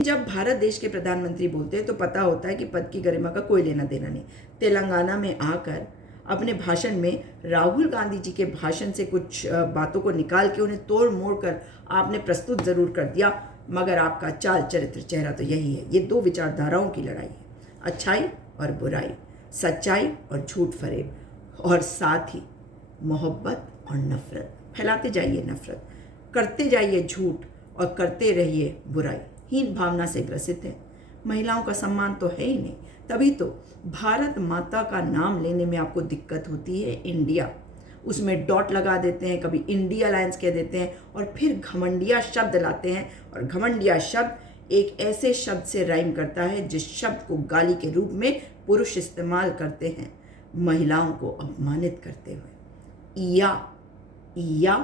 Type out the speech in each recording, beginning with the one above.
जब भारत देश के प्रधानमंत्री बोलते हैं तो पता होता है कि पद की गरिमा का कोई लेना देना नहीं। तेलंगाना में आकर अपने भाषण में राहुल गांधी जी के भाषण से कुछ बातों को निकाल के उन्हें तोड़ मोड़ कर आपने प्रस्तुत जरूर कर दिया, मगर आपका चाल चरित्र चेहरा तो यही है। ये दो विचारधाराओं की लड़ाई है, अच्छाई और बुराई, सच्चाई और झूठ फरेब, और साथ ही मोहब्बत और नफरत। फैलाते जाइए नफरत, करते जाइए झूठ और करते रहिए बुराई। हीन भावना से ग्रसित है। महिलाओं का सम्मान तो है ही नहीं, तभी तो भारत माता का नाम लेने में आपको दिक्कत होती है। इंडिया, उसमें डॉट लगा देते हैं, कभी इंडिया अलायंस कह देते हैं और फिर घमंडिया शब्द लाते हैं। और घमंडिया शब्द एक ऐसे शब्द से राइम करता है जिस शब्द को गाली के रूप में पुरुष इस्तेमाल करते हैं महिलाओं को अपमानित करते हुए। इया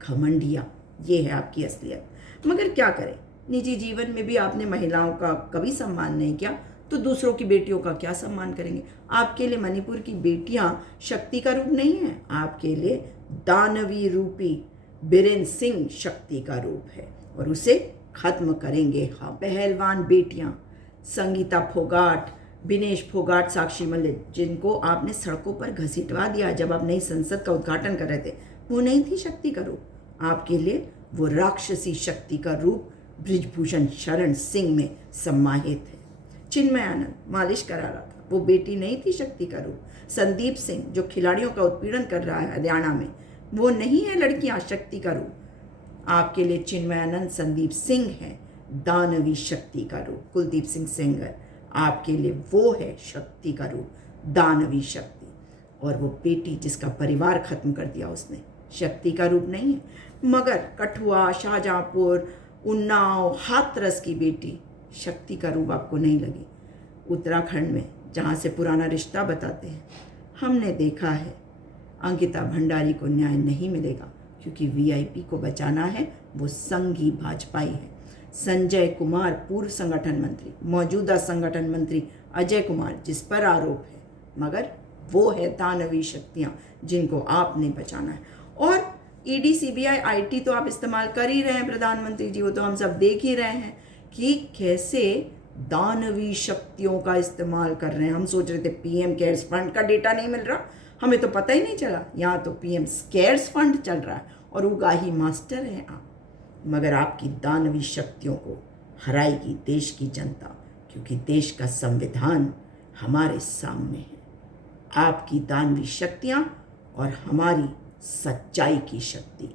घमंडिया, ये है आपकी असलियत। मगर क्या करें, निजी जीवन में भी आपने महिलाओं का कभी सम्मान नहीं किया, तो दूसरों की बेटियों का क्या सम्मान करेंगे। आपके लिए मणिपुर की बेटियां शक्ति का रूप नहीं है, आपके लिए दानवी रूपी बीरेन सिंह शक्ति का रूप है, और उसे खत्म करेंगे हम। पहलवान बेटियां संगीता फोगाट, विनेश फोगाट, साक्षी मलिक, जिनको आपने सड़कों पर घसीटवा दिया जब आप नई संसद का उद्घाटन कर रहे थे, वो नहीं थी शक्ति का रूप। आपके लिए वो राक्षसी शक्ति का रूप बृजभूषण शरण सिंह में सम्माहित है। चिन्मय आनंद मालिश करा रहा था, वो बेटी नहीं थी शक्ति का रूप। संदीप सिंह जो खिलाड़ियों का उत्पीड़न कर रहा है हरियाणा में, वो नहीं है लड़कियां शक्ति का रूप। आपके लिए चिन्मय आनंद संदीप सिंह है दानवी शक्ति का रूप। कुलदीप सिंह सेंगर, आपके लिए वो है शक्ति का रूप, दानवी शक्ति। और वो बेटी जिसका परिवार खत्म कर दिया उसने, शक्ति का रूप नहीं है। मगर कठुआ, शाहजहांपुर, उन्नाव, हाथरस की बेटी शक्ति का रूप आपको नहीं लगी। उत्तराखंड में जहाँ से पुराना रिश्ता बताते हैं, हमने देखा है अंकिता भंडारी को न्याय नहीं मिलेगा, क्योंकि वीआईपी को बचाना है, वो संघी भाजपाई है। संजय कुमार पूर्व संगठन मंत्री, मौजूदा संगठन मंत्री अजय कुमार जिस पर आरोप है, मगर वो है दानवी शक्तियाँ जिनको आपने बचाना है। और ईडी, सीबीआई, आईटी तो आप इस्तेमाल कर ही रहे हैं प्रधानमंत्री जी, वो तो हम सब देख ही रहे हैं कि कैसे दानवी शक्तियों का इस्तेमाल कर रहे हैं। हम सोच रहे थे पीएम केयर्स फंड का डेटा नहीं मिल रहा, हमें तो पता ही नहीं चला। यहाँ तो पीएम केयर्स फंड चल रहा है और उगाही मास्टर हैं आप। मगर आपकी दानवी शक्तियों को हराएगी देश की जनता, क्योंकि देश का संविधान हमारे सामने है। आपकी दानवी शक्तियाँ और हमारी सच्चाई की शक्ति।